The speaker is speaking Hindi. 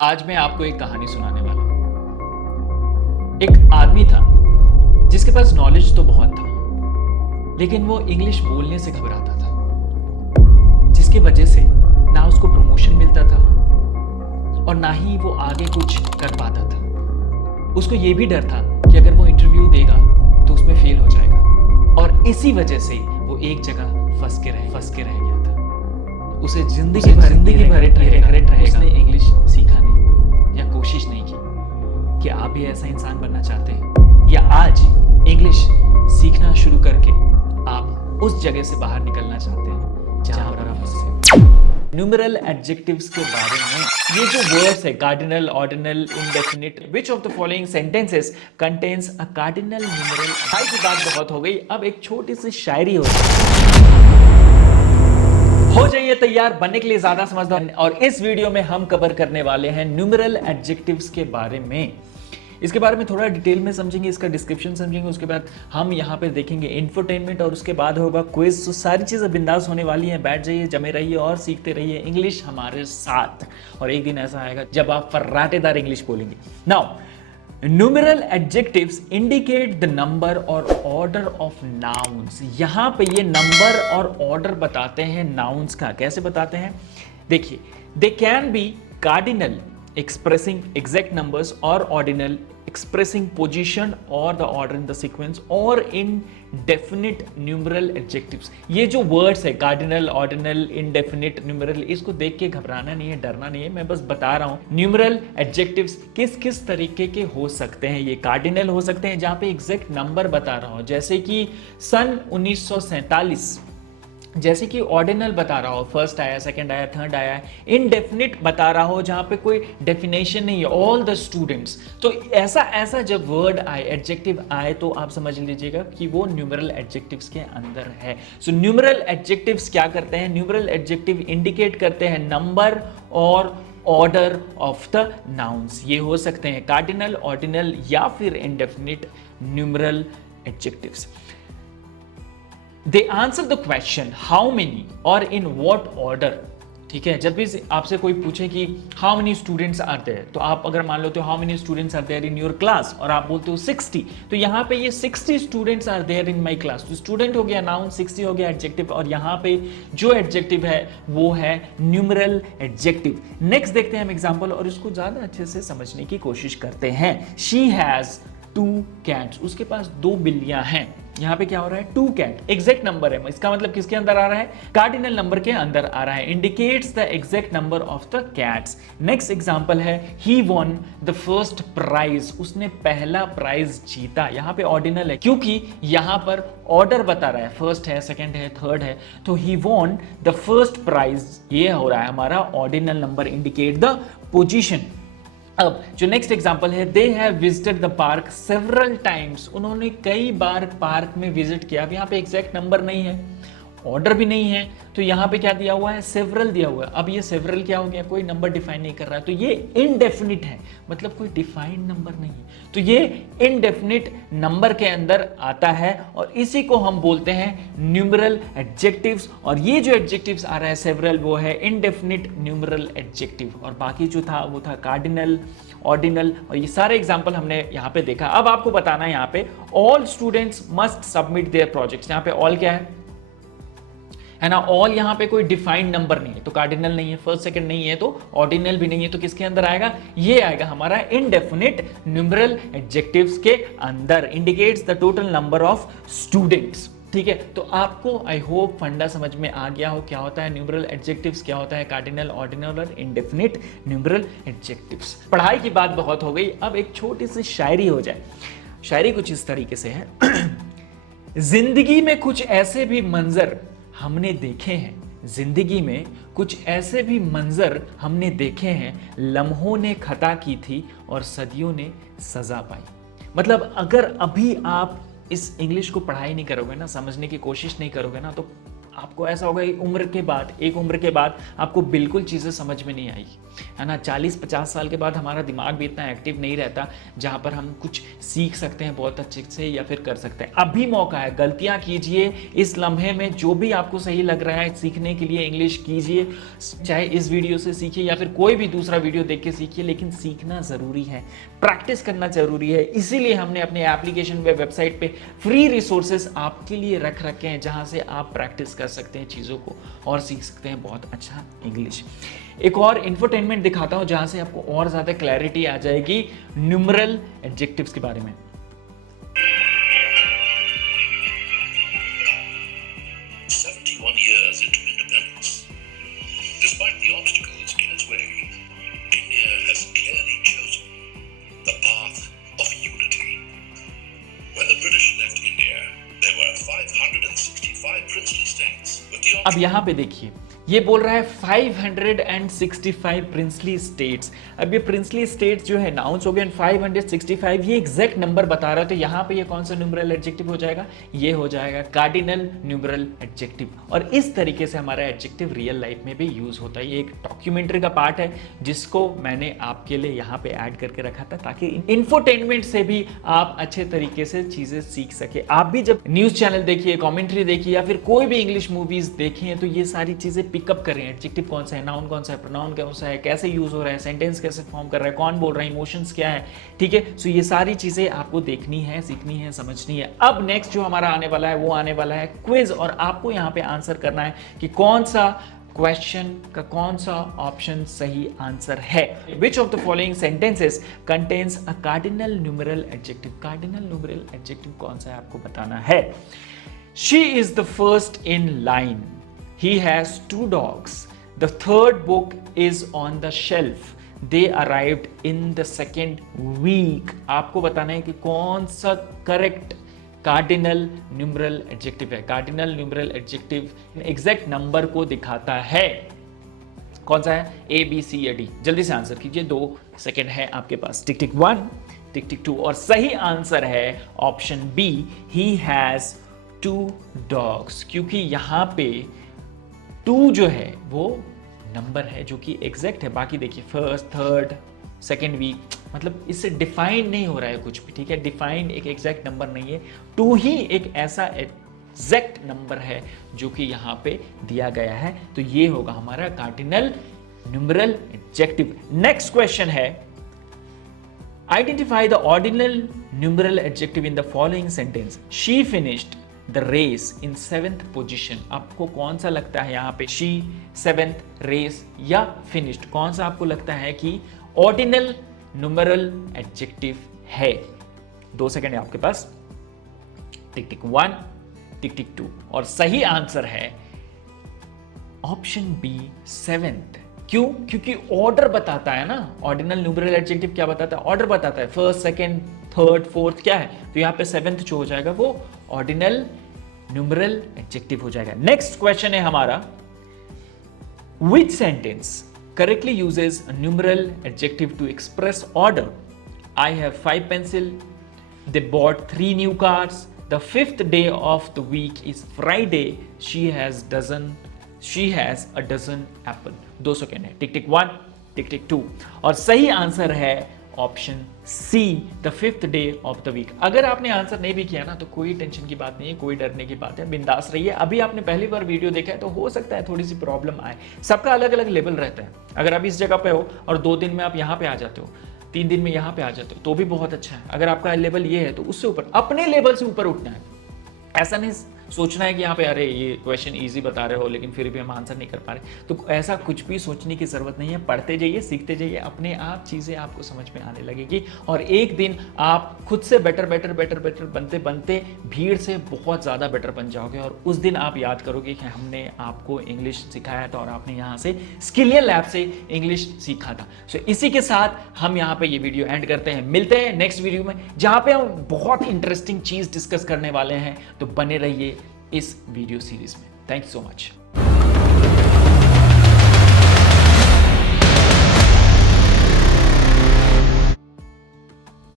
आज मैं आपको एक कहानी सुनाने वाला हूँ। एक आदमी था जिसके पास नॉलेज तो बहुत था, लेकिन वो इंग्लिश बोलने से घबराता था, जिसकी वजह से ना उसको प्रमोशन मिलता था और ना ही वो आगे कुछ कर पाता था। उसको ये भी डर था कि अगर वो इंटरव्यू देगा तो उसमें फेल हो जाएगा, और इसी वजह से वो एक जगह फंस के रह गया था। उसे जिंदगी भर रिग्रेट रहेगा उसने इंग्लिश सीखा नहीं या कोशिश नहीं की। कि आप भी ऐसा इंसान बनना चाहते हैं, या आज इंग्लिश सीखना शुरू करके आप उस जगह से बाहर निकलना चाहते हैं जहां पर आप फंसे? न्यूमेरल एडजेक्टिव्स के बारे में ये जो वर्ड्स है, cardinal, ordinal, indefinite, which of the following sentences contains a cardinal numeral. भाई की बात बहुत हो गई, अब एक छोटी सी शायरी हो जाइए तैयार बनने के लिए ज्यादा समझदार। और इस वीडियो में हम कवर करने वाले हैं न्यूमेरल एडजेक्टिव्स के बारे में। इसके बारे में थोड़ा डिटेल में समझेंगे, इसका डिस्क्रिप्शन समझेंगे, उसके बाद हम यहाँ पे देखेंगे इंफोटेनमेंट और उसके बाद होगा क्विज। तो सारी चीजें बिंदास होने वाली हैं। बैठ जाइए, जमे रहिए और सीखते रहिए इंग्लिश हमारे साथ। और एक दिन ऐसा आएगा जब आप फर्राटेदार इंग्लिश बोलेंगे। Now, numeral adjectives indicate the number और ऑर्डर ऑफ नाउन्स। यहां पे ये नंबर और ऑर्डर बताते हैं नाउन्स का। कैसे बताते हैं? देखिए, they can be cardinal expressing exact numbers or ordinal expressing position or the order in the sequence or indefinite numeral adjectives। ये जो वर्ड्स है कार्डिनल, ऑर्डिनल, इंडेफिनिट, न्यूमेरल, इसको देख के घबराना नहीं है, डरना नहीं है। मैं बस बता रहा हूं न्यूमेरल एडजेक्टिव्स किस किस तरीके के हो सकते हैं। ये कार्डिनल हो सकते हैं जहां पे एग्जैक्ट नंबर बता रहा हूं, जैसे कि सन 1947। जैसे कि ऑर्डिनल बता रहा हो, फर्स्ट आया, सेकंड आया, थर्ड आया। इनडेफिनिट बता रहा हो जहां पे कोई डेफिनेशन नहीं है, ऑल द स्टूडेंट्स। तो ऐसा ऐसा जब वर्ड आए, एडजेक्टिव आए, तो आप समझ लीजिएगा कि वो न्यूमेरल एडजेक्टिव्स के अंदर है। सो न्यूमेरल एडजेक्टिव्स क्या करते हैं? न्यूमेरल एडजेक्टिव इंडिकेट करते हैं नंबर और ऑर्डर ऑफ द नाउन्स। ये हो सकते हैं कार्डिनल, ऑर्डिनल या फिर indefinite numeral adjectives. They answer the question how many or in what order। ठीक है, जब भी आपसे कोई पूछे कि how many students are there, तो आप अगर मान लो तो how many students are there in your class, और आप बोलते हो 60, तो यहाँ पे ये 60 students are there in my class. तो स्टूडेंट हो गया नाउन, 60 हो गया एडजेक्टिव, और यहाँ पे जो एडजेक्टिव है वो है न्यूमेरल एडजेक्टिव। नेक्स्ट देखते हैं हम एग्जाम्पल और इसको ज्यादा अच्छे से समझने की कोशिश करते हैं। She has 2 cats। उसके पास 2 बिल्लियां हैं। यहां पे क्या हो रहा है? 2 cat एग्जैक्ट नंबर है। इसका मतलब किसके अंदर आ रहा है? कार्डिनल नंबर के अंदर आ रहा है। Indicates the exact number of the cats. Next example है he won the first prize. उसने पहला प्राइज जीता। यहां पे ऑर्डिनल है क्योंकि यहां पर ऑर्डर बता रहा है, फर्स्ट है, सेकंड है, थर्ड है। तो he won the first prize, ये हो रहा है हमारा ordinal number, indicate the position. अब जो नेक्स्ट एग्जांपल है, they have visited the park several times. उन्होंने कई बार पार्क में विजिट किया। अब यहाँ पे एग्जैक्ट नंबर नहीं है, ऑर्डर भी नहीं है, तो यहाँ पे क्या दिया हुआ है? सेवरल दिया हुआ है। अब ये सेवरल क्या हो गया? कोई नंबर डिफाइन नहीं कर रहा है, तो ये इनडेफिनिट है, मतलब कोई डिफाइंड नंबर नहीं है। तो ये इनडेफिनिट नंबर के अंदर आता है और इसी को हम बोलते हैं न्यूमेरल एडजेक्टिव्स। और ये जो एडजेक्टिव्स आ रहा है सेवरल, वो है इनडेफिनिट न्यूमेरल एडजेक्टिव। और बाकी जो था वो था कार्डिनल, ऑर्डिनल, और ये सारे एग्जांपल हमने यहाँ पे देखा। अब आपको बताना है यहाँ पे all students must submit their projects. यहाँ पे ऑल क्या है ना? ऑल यहाँ पे कोई डिफाइंड नंबर नहीं है, तो कार्डिनल नहीं है, फर्स्ट सेकंड नहीं है, तो ऑर्डिनल भी नहीं है, तो किसके अंदर आएगा? ये आएगा हमारा इनडेफिनिट न्यूमेरल एडजेक्टिव्स के अंदर। Indicates the total number of students. ठीक है, तो आपको आई होप फंडा समझ में आ गया हो, क्या होता है न्यूमेरल एडजेक्टिव्स, क्या होता है कार्डिनल, ऑर्डिनल और इंडेफिनिट न्यूमेरल एडजेक्टिव्स। पढ़ाई की बात बहुत हो गई, अब एक छोटी सी शायरी हो जाए। शायरी कुछ इस तरीके से है जिंदगी में कुछ ऐसे भी मंजर हमने देखे हैं, जिंदगी में कुछ ऐसे भी मंजर हमने देखे हैं, लम्हों ने खता की थी और सदियों ने सजा पाई। मतलब अगर अभी आप इस इंग्लिश को पढ़ाई नहीं करोगे ना, समझने की कोशिश नहीं करोगे ना, तो आपको ऐसा होगा कि एक उम्र के बाद आपको बिल्कुल चीज़ें समझ में नहीं आएगी, है ना। 40-50 साल के बाद हमारा दिमाग भी इतना एक्टिव नहीं रहता जहाँ पर हम कुछ सीख सकते हैं बहुत अच्छे से या फिर कर सकते हैं। अभी मौका है, गलतियाँ कीजिए इस लम्हे में, जो भी आपको सही लग रहा है सीखने के लिए इंग्लिश कीजिए, चाहे इस वीडियो से सीखिए या फिर कोई भी दूसरा वीडियो देख के सीखिए, लेकिन सीखना ज़रूरी है, प्रैक्टिस करना ज़रूरी है। इसीलिए हमने अपने एप्लीकेशन पे, वेबसाइट पे फ्री रिसोर्सेज आपके लिए रख रखे हैं जहाँ से आप प्रैक्टिस कर सकते हैं चीज़ों को और सीख सकते हैं बहुत अच्छा इंग्लिश। एक और इंफोटेनमेंट दिखाता हूं जहां से आपको और ज्यादा क्लैरिटी आ जाएगी न्यूमरल एडजेक्टिव्स के बारे में। 71 years into independence, despite the obstacles in its way, India has clearly chosen the path of unity. When the British left India, there were 565 princely states. अब यहां पे देखिए, ये बोल रहा है 565 प्रिंसली स्टेट्स। अब ये प्रिंसली स्टेट्स जो है नाउंस हो गए, 565 ये एग्जैक्ट नंबर बता रहा है। तो यहाँ पे ये कौन सा न्यूमरल एडजेक्टिव हो जाएगा? ये हो जाएगा कार्डिनल न्यूमरल एडजेक्टिव। और इस तरीके से हमारा एडजेक्टिव रियल लाइफ में भी यूज होता है। ये एक डॉक्यूमेंट्री का पार्ट है जिसको मैंने आपके लिए यहाँ पे ऐड करके रखा था ताकि इंफोटेनमेंट से भी आप अच्छे तरीके से चीजें सीख सके। आप भी जब न्यूज चैनल देखिए, कॉमेंट्री देखिए या फिर कोई भी इंग्लिश मूवीज देखें तो ये सारी चीजें पिकअप करें। एडजेक्टिव कौन सा है, नाउन कौन सा है, प्रोनाउन कौन सा है, कैसे यूज हो रहा है, सेंटेंस कैसे फॉर्म कर रहा है, कौन बोल रहा है, इमोशंस क्या है, ठीक है। सो ये सारी चीजें आपको देखनी है, सीखनी है, समझनी है। अब नेक्स्ट जो हमारा आने वाला है वो आने वाला है क्विज, और आपको यहाँ पे आंसर करना है कि कौन सा क्वेश्चन का कौन सा ऑप्शन सही आंसर है। Which of the following sentences contains a cardinal numeral adjective? Cardinal numeral adjective कौन सा है आपको बताना है। She is the first in line. He has 2 dogs. The third book is on the shelf. They arrived in the second week. आपको बताना है कि कौन सा करेक्ट कार्डिनल न्यूमरल एडजेक्टिव है। Cardinal numeral adjective exact number को दिखाता है। कौन सा है? ए, बी, सी या डी? जल्दी से आंसर कीजिए, 2 सेकेंड है आपके पास। टिक टिक 1, टिक टिक 2। और सही आंसर है option B, he has 2 dogs. क्योंकि यहां पे 2 जो है वो नंबर है जो कि एग्जैक्ट है। बाकी देखिए फर्स्ट, थर्ड, सेकेंड वीक, मतलब इससे डिफाइन नहीं हो रहा है कुछ भी, ठीक है। डिफाइन एक एग्जैक्ट नंबर नहीं है, 2 ही एक ऐसा एग्जैक्ट नंबर है जो कि यहाँ पे दिया गया है। तो ये होगा हमारा cardinal numeral adjective. Next question है, identify the ordinal numeral adjective in the following sentence. She finished the race in 7th position. आपको कौन सा लगता है यहाँ पे, शी, 7th, रेस या फिनिश्ड, कौन सा आपको लगता है कि ऑर्डिनल न्यूमरल एडजेक्टिव है? 2 सेकेंड है आपके पास। टिक टिक 1, टिक टिक 2। और सही आंसर है ऑप्शन बी, 7th। क्यों? क्योंकि ऑर्डर बताता है ना। ऑर्डिनल न्यूमरल एडजेक्टिव क्या बताता है? ऑर्डर बताता है, फर्स्ट, सेकेंड, थर्ड, फोर्थ क्या है। तो यहाँ पे 7th जो हो जाएगा वो ऑर्डिनल न्यूमरल एडजेक्टिव हो जाएगा। नेक्स्ट क्वेश्चन है हमारा, which sentence correctly uses a numeral adjective to express order? I have 5 pencils. They bought 3 new cars. The 5th day of the week is Friday. She has a dozen apple. 2 second है। टिक टिक 1, टिक टिक 2। और सही आंसर है option C, the 5th day of the week. अगर आपने आंसर नहीं भी किया ना तो कोई टेंशन की बात नहीं है, कोई डरने की बात है, बिंदास रहिए। अभी आपने पहली बार वीडियो देखा है तो हो सकता है थोड़ी सी प्रॉब्लम आए, सबका अलग अलग लेवल रहता है। अगर आप इस जगह पे हो और 2 दिन में आप यहाँ पे आ जाते हो, 3 दिन में यहाँ पे आ जाते हो तो भी बहुत अच्छा है। अगर आपका लेवल ये है तो उससे ऊपर, अपने लेवल से ऊपर उठना है। ऐसा नहीं सोचना है कि यहाँ पे अरे ये क्वेश्चन इजी बता रहे हो लेकिन फिर भी हम आंसर नहीं कर पा रहे, तो ऐसा कुछ भी सोचने की जरूरत नहीं है। पढ़ते जाइए, सीखते जाइए, अपने आप चीज़ें आपको समझ में आने लगेगी और एक दिन आप खुद से बेटर बनते बनते भीड़ से बहुत ज़्यादा बेटर बन जाओगे और उस दिन आप याद करोगे कि हमने आपको इंग्लिश सिखाया था और आपने यहाँ से स्किलियन लैब से इंग्लिश सीखा था। सो इसी के साथ हम यहाँ पे ये वीडियो एंड करते हैं। मिलते हैं नेक्स्ट वीडियो में जहाँ पे हम बहुत इंटरेस्टिंग चीज़ डिस्कस करने वाले हैं, तो बने रहिए इस वीडियो सीरीज में। Thank you so much.